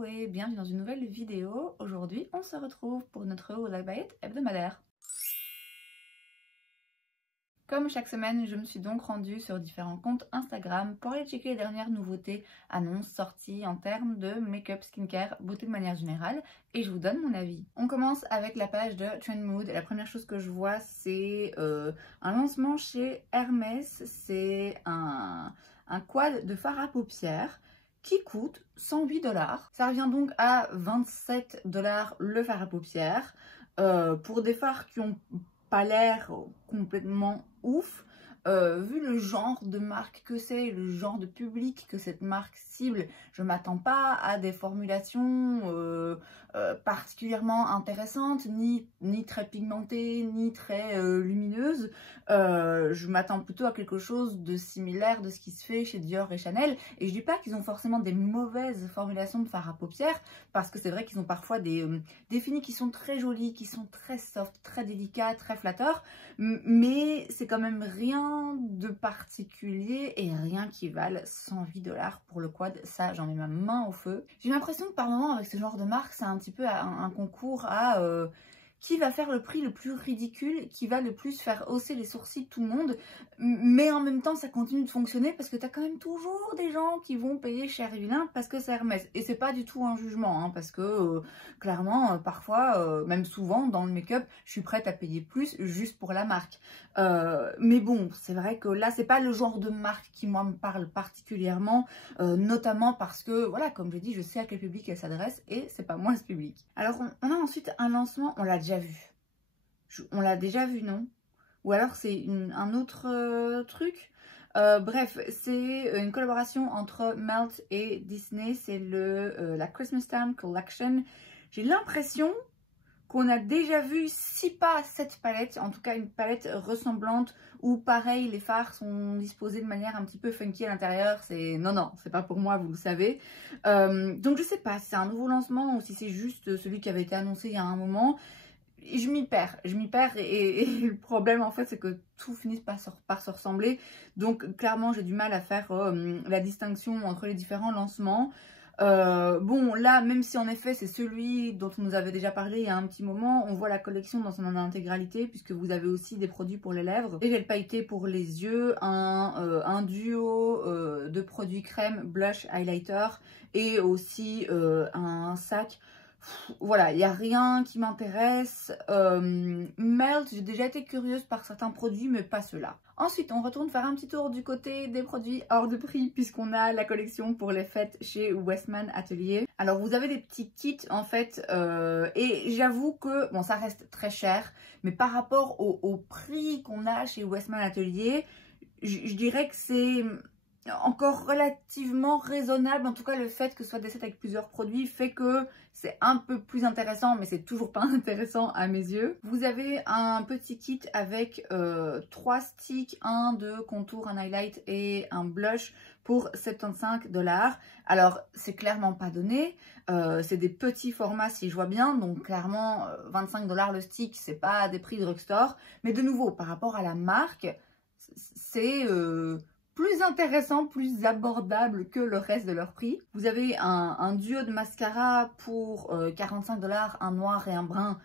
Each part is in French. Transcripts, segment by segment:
Hello et bienvenue dans une nouvelle vidéo. Aujourd'hui, on se retrouve pour notre haul by it hebdomadaire. Comme chaque semaine, je me suis donc rendue sur différents comptes Instagram pour aller checker les dernières nouveautés, annonces, sorties en termes de make-up, skincare, beauté de manière générale et je vous donne mon avis. On commence avec la page de Trendmood et la première chose que je vois c'est un lancement chez Hermès. C'est un quad de fard à paupières qui coûte 108 $. Ça revient donc à 27 $ le fard à paupières pour des fards qui ont pas l'air complètement ouf. Vu le genre de marque que c'est, le genre de public que cette marque cible, je m'attends pas à des formulations particulièrement intéressantes, ni très pigmentées, ni très lumineuses. Je m'attends plutôt à quelque chose de similaire de ce qui se fait chez Dior et Chanel. Et je dis pas qu'ils ont forcément des mauvaises formulations de fard à paupières, parce que c'est vrai qu'ils ont parfois des finis qui sont très jolis, qui sont très soft, très délicats, très flatteurs, mais c'est quand même rien de particulier et rien qui valent 108 $ pour le quad. Ça, j'en mets ma main au feu. J'ai l'impression que par moment avec ce genre de marque, c'est un petit peu un concours à qui va faire le prix le plus ridicule, qui va le plus faire hausser les sourcils de tout le monde, mais en même temps ça continue de fonctionner parce que tu as quand même toujours des gens qui vont payer cher et vilain parce que c'est Hermès. Et c'est pas du tout un jugement, hein, parce que clairement, parfois, même souvent dans le make-up, je suis prête à payer plus juste pour la marque. Mais bon, c'est vrai que là c'est pas le genre de marque qui moi me parle particulièrement, notamment parce que voilà, comme je dis, je sais à quel public elle s'adresse et c'est pas moi ce public. Alors on a ensuite un lancement, on l'a déjà vu. On l'a déjà vu, non? Ou alors c'est un autre truc. Bref, c'est une collaboration entre Melt et Disney. C'est la Christmas Time Collection. J'ai l'impression qu'on a déjà vu, si pas cette palette, en tout cas une palette ressemblante où pareil les fards sont disposés de manière un petit peu funky à l'intérieur. C'est non, c'est pas pour moi, vous le savez. Donc je sais pas si c'est un nouveau lancement ou si c'est juste celui qui avait été annoncé il y a un moment. Je m'y perds et le problème en fait c'est que tout finit par se ressembler. Donc clairement j'ai du mal à faire la distinction entre les différents lancements. Bon là, même si en effet c'est celui dont on nous avait déjà parlé il y a un petit moment, on voit la collection dans son intégralité puisque vous avez aussi des produits pour les lèvres, des gels pailletés pour les yeux, un duo de produits crème, blush, highlighter et aussi un sac. Voilà, il n'y a rien qui m'intéresse. Melt, j'ai déjà été curieuse par certains produits, mais pas ceux-là. Ensuite, on retourne faire un petit tour du côté des produits hors de prix, puisqu'on a la collection pour les fêtes chez Westman Atelier. Alors, vous avez des petits kits, en fait, et j'avoue que, bon, ça reste très cher, mais par rapport au prix qu'on a chez Westman Atelier, je dirais que c'est encore relativement raisonnable. En tout cas, le fait que ce soit des sets avec plusieurs produits fait que c'est un peu plus intéressant, mais c'est toujours pas intéressant à mes yeux. Vous avez un petit kit avec 3 sticks, un de contour, un highlight et un blush pour 75 $. Alors, c'est clairement pas donné. C'est des petits formats si je vois bien, donc clairement 25 $ le stick, c'est pas des prix drugstore. Mais de nouveau, par rapport à la marque, c'est plus intéressant, plus abordable que le reste de leur prix. Vous avez un duo de mascara pour 45 $, un noir et un brun.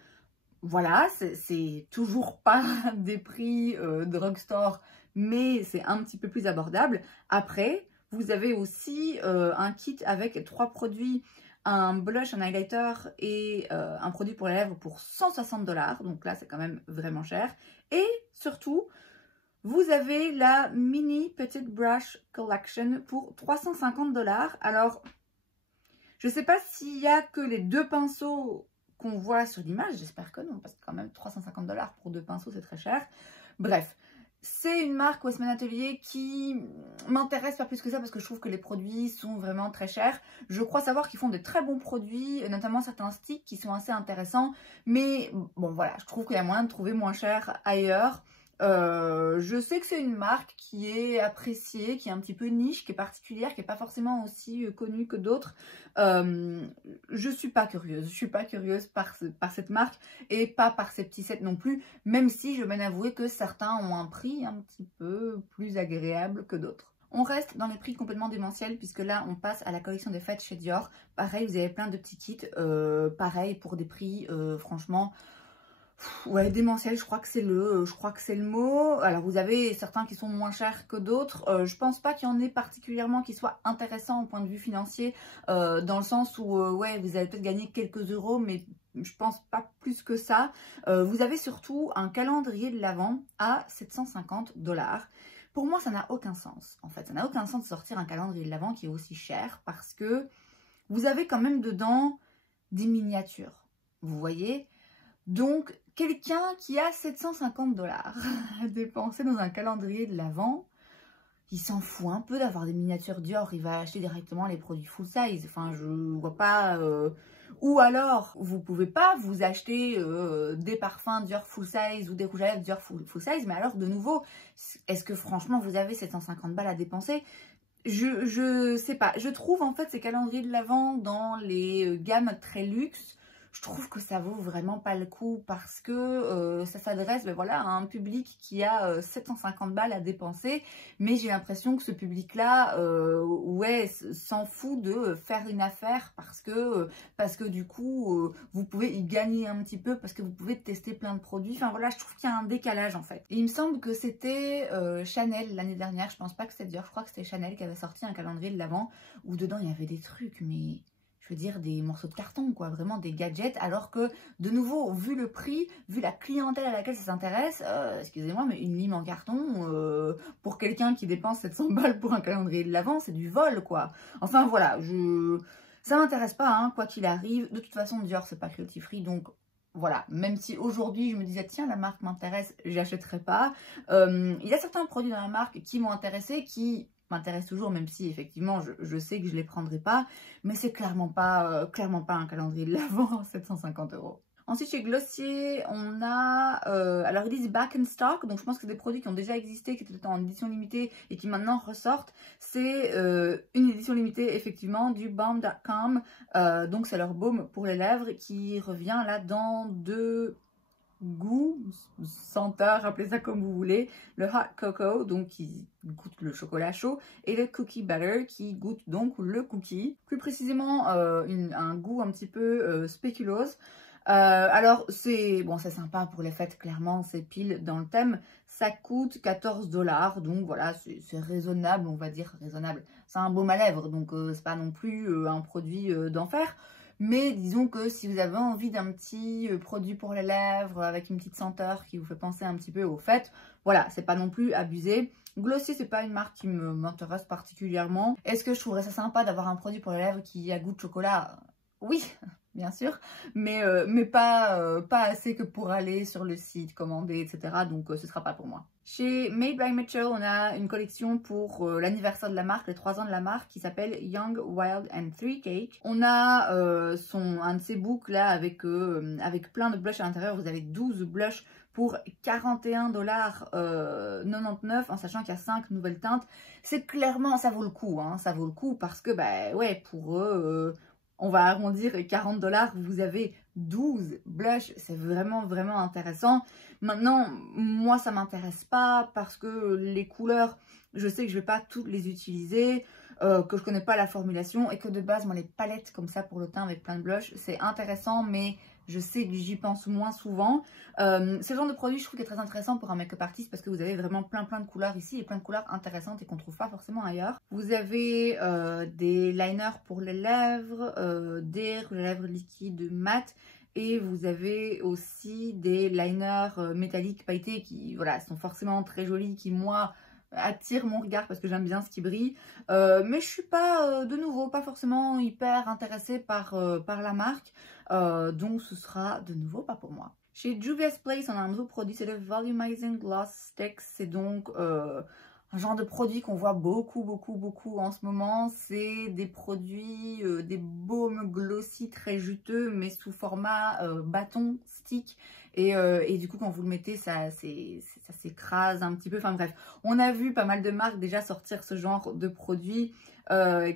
Voilà, c'est toujours pas des prix drugstore, mais c'est un petit peu plus abordable. Après, vous avez aussi un kit avec 3 produits, un blush, un highlighter et un produit pour les lèvres pour 160 $. Donc là, c'est quand même vraiment cher. Et surtout, vous avez la mini petite brush collection pour 350 $. Alors, je ne sais pas s'il y a que les 2 pinceaux qu'on voit sur l'image. J'espère que non, parce que quand même 350 $ pour 2 pinceaux, c'est très cher. Bref, c'est une marque Westman Atelier qui m'intéresse pas plus que ça parce que je trouve que les produits sont vraiment très chers. Je crois savoir qu'ils font de très bons produits, notamment certains sticks qui sont assez intéressants. Mais bon, voilà, je trouve qu'il y a moyen de trouver moins cher ailleurs. Je sais que c'est une marque qui est appréciée, qui est un petit peu niche, qui est particulière, qui n'est pas forcément aussi connue que d'autres. Je suis pas curieuse par cette marque et pas par ces petits sets non plus, même si je vais avouer que certains ont un prix un petit peu plus agréable que d'autres. On reste dans les prix complètement démentiels puisque là on passe à la collection des fêtes chez Dior. Pareil, vous avez plein de petits kits, pareil pour des prix franchement ouais, démentiel, je crois que c'est le mot. Alors vous avez certains qui sont moins chers que d'autres. Je pense pas qu'il y en ait particulièrement qui soient intéressants au point de vue financier, dans le sens où ouais, vous allez peut-être gagner quelques euros, mais je pense pas plus que ça. Vous avez surtout un calendrier de l'Avent à 750 $. Pour moi, ça n'a aucun sens. En fait, ça n'a aucun sens de sortir un calendrier de l'Avent qui est aussi cher parce que vous avez quand même dedans des miniatures. Vous voyez? Donc, quelqu'un qui a 750 $ à dépenser dans un calendrier de l'Avent, il s'en fout un peu d'avoir des miniatures Dior. Il va acheter directement les produits full size. Enfin, je vois pas... Ou alors, vous pouvez pas vous acheter des parfums Dior full size ou des rouges à lèvres Dior full size. Mais alors, de nouveau, est-ce que franchement, vous avez 750 $ à dépenser? Je sais pas. Je trouve en fait ces calendriers de l'Avent dans les gammes très luxe. Je trouve que ça vaut vraiment pas le coup parce que ça s'adresse voilà, à un public qui a 750 $ à dépenser. Mais j'ai l'impression que ce public-là ouais, s'en fout de faire une affaire parce que du coup, vous pouvez y gagner un petit peu parce que vous pouvez tester plein de produits. Enfin voilà, je trouve qu'il y a un décalage en fait. Et il me semble que c'était Chanel l'année dernière, je pense pas que c'était Dior, je crois que c'était Chanel qui avait sorti un calendrier de l'Avent où dedans il y avait des trucs, mais... je veux dire, des morceaux de carton, quoi, vraiment des gadgets, alors que, de nouveau, vu le prix, vu la clientèle à laquelle ça s'intéresse, excusez-moi, mais une lime en carton, pour quelqu'un qui dépense 700 $ pour un calendrier de l'Avent, c'est du vol, quoi. Enfin, voilà, ça m'intéresse pas, hein, quoi qu'il arrive. De toute façon, Dior, c'est pas cruelty free, donc... voilà, même si aujourd'hui je me disais tiens la marque m'intéresse, j'achèterai pas. Il y a certains produits dans la marque qui m'ont intéressé, qui m'intéressent toujours, même si effectivement je sais que je les prendrai pas, mais c'est clairement pas un calendrier de l'Avent à 750 €. Ensuite chez Glossier on a, alors ils disent back in stock, donc je pense que c'est des produits qui ont déjà existé, qui étaient en édition limitée et qui maintenant ressortent. C'est une édition limitée effectivement du Balm.com, donc c'est leur baume pour les lèvres qui revient là dans deux goûts, senteurs, appelez ça comme vous voulez. Le hot cocoa, donc qui goûte le chocolat chaud, et le cookie butter qui goûte donc le cookie. Plus précisément un goût un petit peu spéculose. Alors c'est bon, c'est sympa pour les fêtes, clairement, c'est pile dans le thème. Ça coûte 14 $, donc voilà, c'est raisonnable, on va dire raisonnable. C'est un baume à lèvres, donc c'est pas non plus un produit d'enfer. Mais disons que si vous avez envie d'un petit produit pour les lèvres avec une petite senteur qui vous fait penser un petit peu aux fêtes, voilà, c'est pas non plus abusé. Glossier, c'est pas une marque qui m'intéresse particulièrement. Est-ce que je trouverais ça sympa d'avoir un produit pour les lèvres qui a goût de chocolat? Oui, bien sûr, mais pas assez que pour aller sur le site, commander, etc. Donc ce sera pas pour moi. Chez Made by Mitchell, on a une collection pour l'anniversaire de la marque, les 3 ans de la marque, qui s'appelle Young, Wild and Three Cake. On a un de ces books là avec plein de blushs à l'intérieur. Vous avez 12 blushs pour 41 $99, en sachant qu'il y a 5 nouvelles teintes. C'est clairement, ça vaut le coup, hein, ça vaut le coup parce que, bah ouais, pour eux... on va arrondir 40 $, vous avez 12 blushs, c'est vraiment vraiment intéressant. Maintenant, moi ça m'intéresse pas parce que les couleurs, je sais que je vais pas toutes les utiliser, que je connais pas la formulation et que de base, moi les palettes comme ça pour le teint avec plein de blushs, c'est intéressant, mais je sais que j'y pense moins souvent. C'est le genre de produit, je trouve, qui est très intéressant pour un make-up artiste parce que vous avez vraiment plein de couleurs ici et plein de couleurs intéressantes et qu'on trouve pas forcément ailleurs. Vous avez des liners pour les lèvres, des rouges à lèvres liquides mat, et vous avez aussi des liners métalliques pailletés qui, voilà, sont forcément très jolis, qui, moi, attirent mon regard parce que j'aime bien ce qui brille. Mais je suis pas, de nouveau, pas forcément hyper intéressée par la marque. Donc ce sera de nouveau pas pour moi. Chez Juvia's Place, on a un nouveau produit, c'est le Volumizing Gloss Sticks. C'est donc un genre de produit qu'on voit beaucoup en ce moment. C'est des produits, des baumes glossy très juteux, mais sous format bâton, stick. Et du coup, quand vous le mettez, ça s'écrase un petit peu. Enfin bref, on a vu pas mal de marques déjà sortir ce genre de produits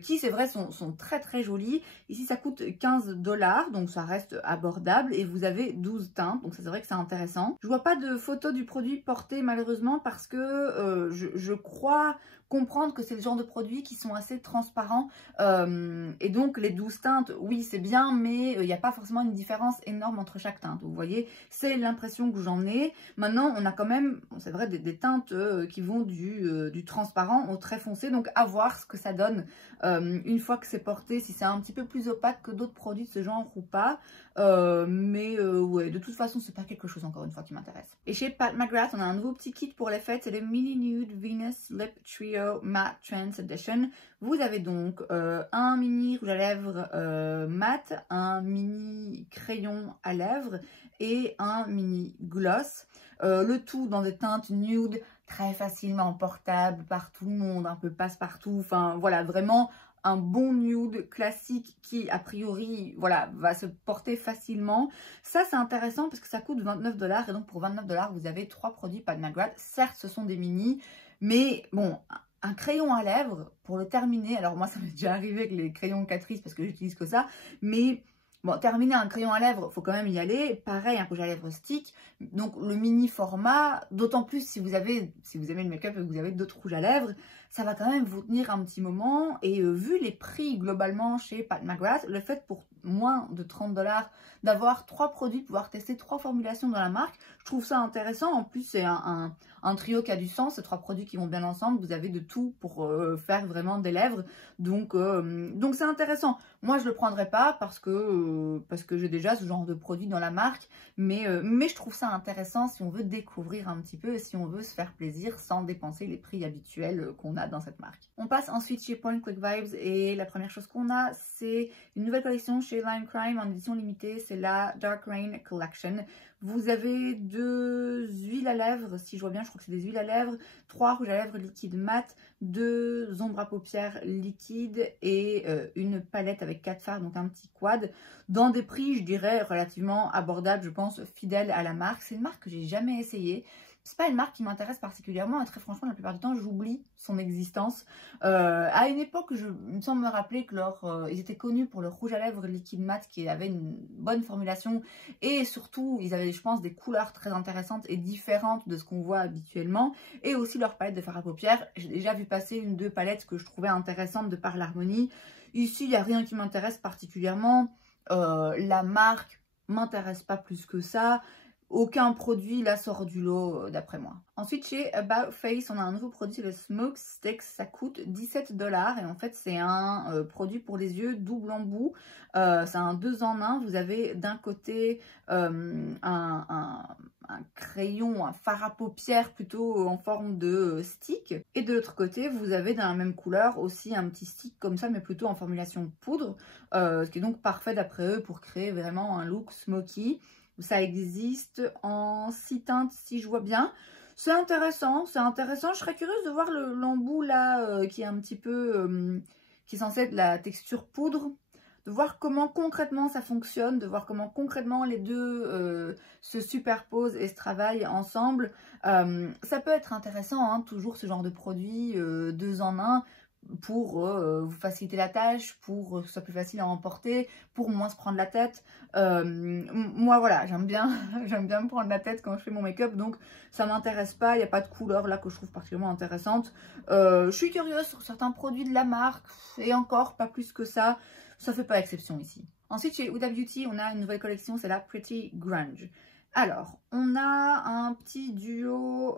qui, c'est vrai, sont très jolis. Ici, ça coûte 15 $, donc ça reste abordable. Et vous avez 12 teintes, donc ça, c'est vrai que c'est intéressant. Je vois pas de photo du produit porté, malheureusement, parce que je crois comprendre que c'est le genre de produits qui sont assez transparents. Et donc les 12 teintes, oui c'est bien, mais il n'y a pas forcément une différence énorme entre chaque teinte. Vous voyez, c'est l'impression que j'en ai. Maintenant on a quand même, bon, c'est vrai, des teintes qui vont du transparent au très foncé, donc à voir ce que ça donne une fois que c'est porté, si c'est un petit peu plus opaque que d'autres produits de ce genre ou pas. Ouais, de toute façon c'est pas quelque chose encore une fois qui m'intéresse. Et chez Pat McGrath on a un nouveau petit kit pour les fêtes, c'est le Mini Nude Venus Lip Trio Matte Trance Edition. Vous avez donc un mini rouge à lèvres mat, un mini crayon à lèvres et un mini gloss. Le tout dans des teintes nude, très facilement portable par tout le monde, un peu passe-partout, enfin voilà, vraiment un bon nude classique qui a priori voilà va se porter facilement. Ça c'est intéressant parce que ça coûte 29 $ et donc pour 29 $ vous avez 3 produits Pat McGrath. Certes ce sont des mini, mais bon, un crayon à lèvres pour le terminer, alors moi ça m'est déjà arrivé avec les crayons Catrice parce que j'utilise que ça, mais bon, terminer un crayon à lèvres, il faut quand même y aller. Pareil, un rouge à lèvres stick. Donc le mini format, d'autant plus si vous aimez le make-up et que vous avez d'autres rouges à lèvres, ça va quand même vous tenir un petit moment. Et vu les prix globalement chez Pat McGrath, le fait pour moins de 30 $ d'avoir 3 produits, pouvoir tester 3 formulations dans la marque, je trouve ça intéressant. En plus, c'est un trio qui a du sens, ces 3 produits qui vont bien ensemble. Vous avez de tout pour faire vraiment des lèvres. Donc c'est intéressant. Moi, je le prendrai pas parce que j'ai déjà ce genre de produit dans la marque. Mais je trouve ça intéressant si on veut découvrir un petit peu et si on veut se faire plaisir sans dépenser les prix habituels qu'on a dans cette marque. On passe ensuite chez Point Click Vibes et la première chose qu'on a, c'est une nouvelle collection chez Lime Crime en édition limitée. C'est la Dark Rain Collection. Vous avez 2 huiles à lèvres, si je vois bien, je crois que c'est des huiles à lèvres, 3 rouges à lèvres liquides mat, 2 ombres à paupières liquides et une palette avec 4 fards, donc un petit quad, dans des prix, je dirais, relativement abordables, je pense, fidèles à la marque. C'est une marque que j'ai jamais essayée. C'est pas une marque qui m'intéresse particulièrement et très franchement la plupart du temps j'oublie son existence. À une époque il me semble me rappeler que ils étaient connus pour le rouge à lèvres liquide mat qui avait une bonne formulation et surtout ils avaient je pense des couleurs très intéressantes et différentes de ce qu'on voit habituellement, et aussi leur palette de fard à paupières. J'ai déjà vu passer 1-2 palettes que je trouvais intéressantes de par l'harmonie. Ici il n'y a rien qui m'intéresse particulièrement, la marque m'intéresse pas plus que ça. Aucun produit la sort du lot d'après moi. Ensuite chez About Face on a un nouveau produit, c'est le Smoke Sticks. Ça coûte 17 $ et en fait c'est un produit pour les yeux double embout. C'est un 2 en 1. Vous avez d'un côté un crayon, un fard à paupières plutôt en forme de stick, et de l'autre côté vous avez dans la même couleur aussi un petit stick comme ça mais plutôt en formulation poudre, ce qui est donc parfait d'après eux pour créer vraiment un look smoky. Ça existe en 6 teintes si je vois bien. C'est intéressant, c'est intéressant. Je serais curieuse de voir l'embout là qui est un petit peu, qui est censé être la texture poudre. De voir comment concrètement ça fonctionne, de voir comment concrètement les deux se superposent et se travaillent ensemble. Ça peut être intéressant, hein, toujours ce genre de produit 2 en 1. Pour vous faciliter la tâche, pour que ce soit plus facile à emporter, pour moins se prendre la tête. Moi voilà, j'aime bien me prendre la tête quand je fais mon make-up, donc ça m'intéresse pas. Il n'y a pas de couleur là que je trouve particulièrement intéressante. Je suis curieuse sur certains produits de la marque, et encore pas plus que ça fait pas exception ici. Ensuite chez Huda Beauty on a une nouvelle collection, c'est la Pretty Grunge. Alors, on a un petit duo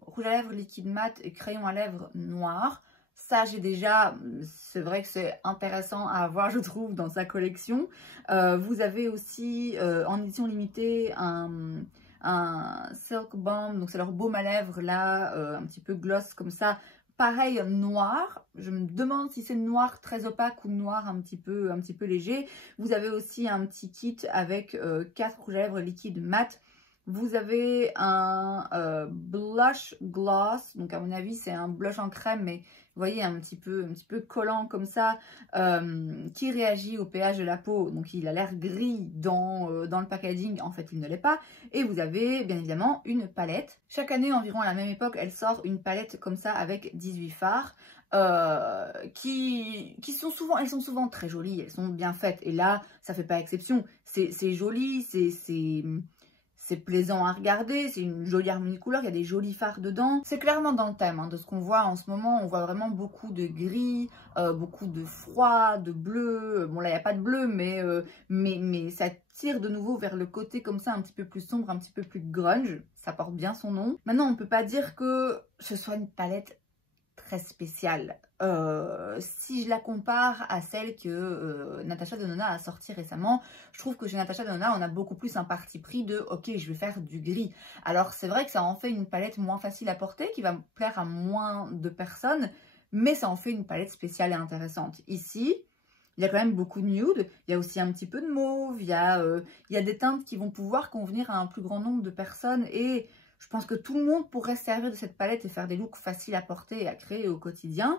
rouge à lèvres liquide mat et crayon à lèvres noir. Ça, j'ai déjà, c'est vrai que c'est intéressant à avoir, je trouve, dans sa collection. Vous avez aussi, en édition limitée, un Silk Bomb, donc c'est leur baume à lèvres, là, un petit peu gloss comme ça. Pareil, noir. Je me demande si c'est noir très opaque ou noir un petit peu léger. Vous avez aussi un petit kit avec 4 rouges à lèvres liquides mat. Vous avez un blush gloss, donc à mon avis c'est un blush en crème, mais vous voyez un petit peu collant comme ça, qui réagit au pH de la peau, donc il a l'air gris dans le packaging, en fait il ne l'est pas. Et vous avez bien évidemment une palette. Chaque année environ à la même époque, elle sort une palette comme ça avec 18 fards. Qui sont souvent très jolies, elles sont bien faites, et là ça fait pas exception. C'est joli, c'est plaisant à regarder, c'est une jolie harmonie de couleurs, il y a des jolis fards dedans. C'est clairement dans le thème hein, de ce qu'on voit en ce moment. On voit vraiment beaucoup de gris, beaucoup de froid, de bleu. Bon là, il n'y a pas de bleu, mais ça tire de nouveau vers le côté comme ça, un petit peu plus sombre, un petit peu plus grunge. Ça porte bien son nom. Maintenant, on ne peut pas dire que ce soit une palette très spéciale. Si je la compare à celle que Natasha Denona a sorti récemment, je trouve que chez Natasha Denona, on a beaucoup plus un parti pris de « ok, je vais faire du gris ». Alors c'est vrai que ça en fait une palette moins facile à porter, qui va plaire à moins de personnes, mais ça en fait une palette spéciale et intéressante. Ici, il y a quand même beaucoup de nude, il y a aussi un petit peu de mauve, il y a des teintes qui vont pouvoir convenir à un plus grand nombre de personnes et je pense que tout le monde pourrait se servir de cette palette et faire des looks faciles à porter et à créer au quotidien.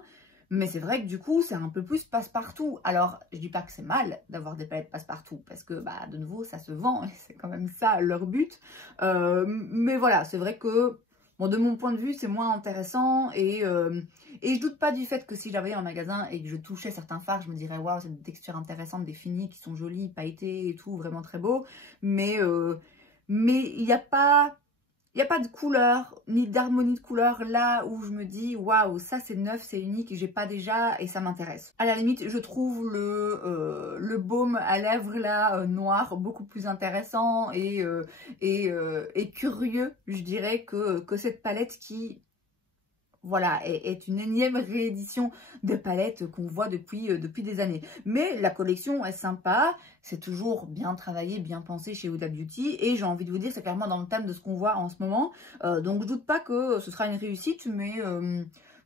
Mais c'est vrai que du coup, c'est un peu plus passe-partout. Alors, je dis pas que c'est mal d'avoir des palettes passe-partout, parce que, bah, de nouveau, ça se vend, et c'est quand même ça leur but. Mais voilà, c'est vrai que, bon, de mon point de vue, c'est moins intéressant, et je doute pas du fait que si j'avais en magasin et que je touchais certains fards, je me dirais, waouh, c'est des textures intéressantes, des finis qui sont jolis, pailletés et tout, vraiment très beau. Mais il n'y a pas... Il n'y a pas de couleur, ni d'harmonie de couleur là où je me dis waouh, ça c'est neuf, c'est unique, j'ai pas déjà et ça m'intéresse. À la limite, je trouve le baume à lèvres là noir beaucoup plus intéressant et curieux, je dirais, que cette palette qui voilà, est une énième réédition de palette qu'on voit depuis des années. Mais la collection est sympa, c'est toujours bien travaillé, bien pensé chez Huda Beauty. Et j'ai envie de vous dire, c'est clairement dans le thème de ce qu'on voit en ce moment. Donc je doute pas que ce sera une réussite,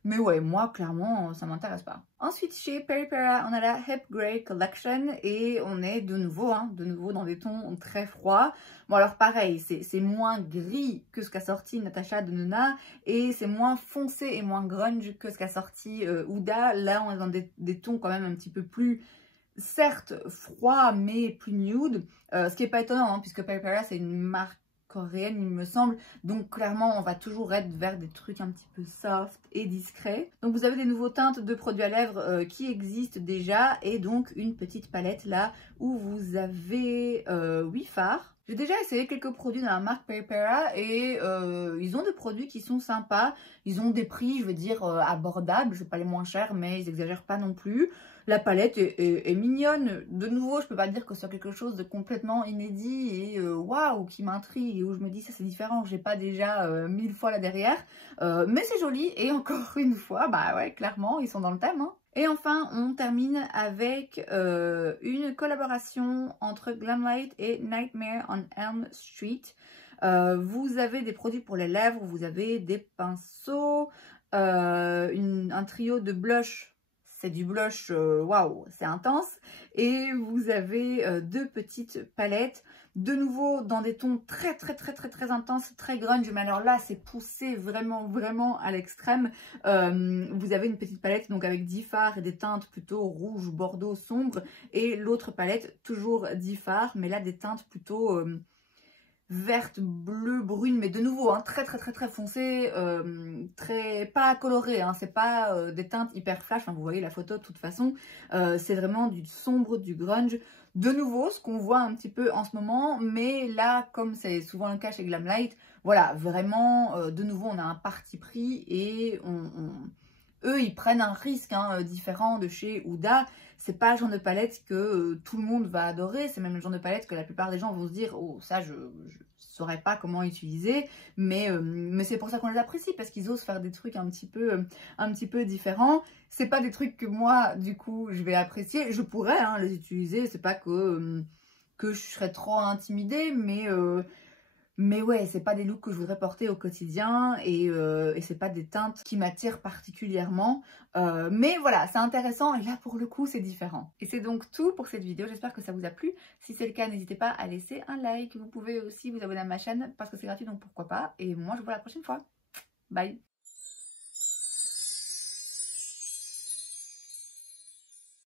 mais ouais, moi, clairement, ça m'intéresse pas. Ensuite, chez Peripera, on a la Hep Grey Collection et on est de nouveau dans des tons très froids. Bon, alors pareil, c'est moins gris que ce qu'a sorti Natasha Denona et c'est moins foncé et moins grunge que ce qu'a sorti Huda. Là, on est dans des tons quand même un petit peu plus, certes, froids, mais plus nude. Ce qui n'est pas étonnant, hein, puisque Peripera, c'est une marque coréenne il me semble, donc clairement on va toujours être vers des trucs un petit peu soft et discrets. Donc vous avez des nouveaux teintes de produits à lèvres qui existent déjà et donc une petite palette là où vous avez 8 fards. J'ai déjà essayé quelques produits dans la marque Peripera et ils ont des produits qui sont sympas, ils ont des prix je veux dire abordables, c'est pas les moins chers mais ils exagèrent pas non plus. La palette est mignonne. De nouveau, je peux pas dire que ce soit quelque chose de complètement inédit et waouh, qui m'intrigue et où je me dis ça c'est différent, j'ai pas déjà 1000 fois là derrière. Mais c'est joli et encore une fois, bah ouais, clairement, ils sont dans le thème. Hein. Et enfin, on termine avec une collaboration entre Glamlight et Nightmare on Elm Street. Vous avez des produits pour les lèvres, vous avez des pinceaux, un trio de blush. C'est du blush, waouh, c'est intense. Et vous avez deux petites palettes, de nouveau dans des tons très intenses, très grunge. Mais alors là, c'est poussé vraiment à l'extrême. Vous avez une petite palette donc avec 10 fards et des teintes plutôt rouge, bordeaux, sombre. Et l'autre palette, toujours 10 fards, mais là des teintes plutôt... verte, bleue, brune, mais de nouveau hein, très foncé, très pas coloré, hein, c'est pas des teintes hyper flash, hein, vous voyez la photo de toute façon, c'est vraiment du sombre, du grunge, de nouveau ce qu'on voit un petit peu en ce moment, mais là comme c'est souvent le cas chez Glamlight, voilà, vraiment de nouveau on a un parti pris et eux ils prennent un risque hein, différent de chez Huda. C'est pas le genre de palette que tout le monde va adorer, c'est même le genre de palette que la plupart des gens vont se dire « Oh, ça, je saurais pas comment utiliser », mais c'est pour ça qu'on les apprécie, parce qu'ils osent faire des trucs un petit peu différents. C'est pas des trucs que moi, du coup, je vais apprécier. Je pourrais hein, les utiliser, c'est pas que je serais trop intimidée, mais ouais, c'est pas des looks que je voudrais porter au quotidien et c'est pas des teintes qui m'attirent particulièrement. Mais voilà, c'est intéressant et là pour le coup c'est différent. Et c'est donc tout pour cette vidéo, j'espère que ça vous a plu. Si c'est le cas, n'hésitez pas à laisser un like. Vous pouvez aussi vous abonner à ma chaîne parce que c'est gratuit donc pourquoi pas. Et moi je vous vois la prochaine fois. Bye!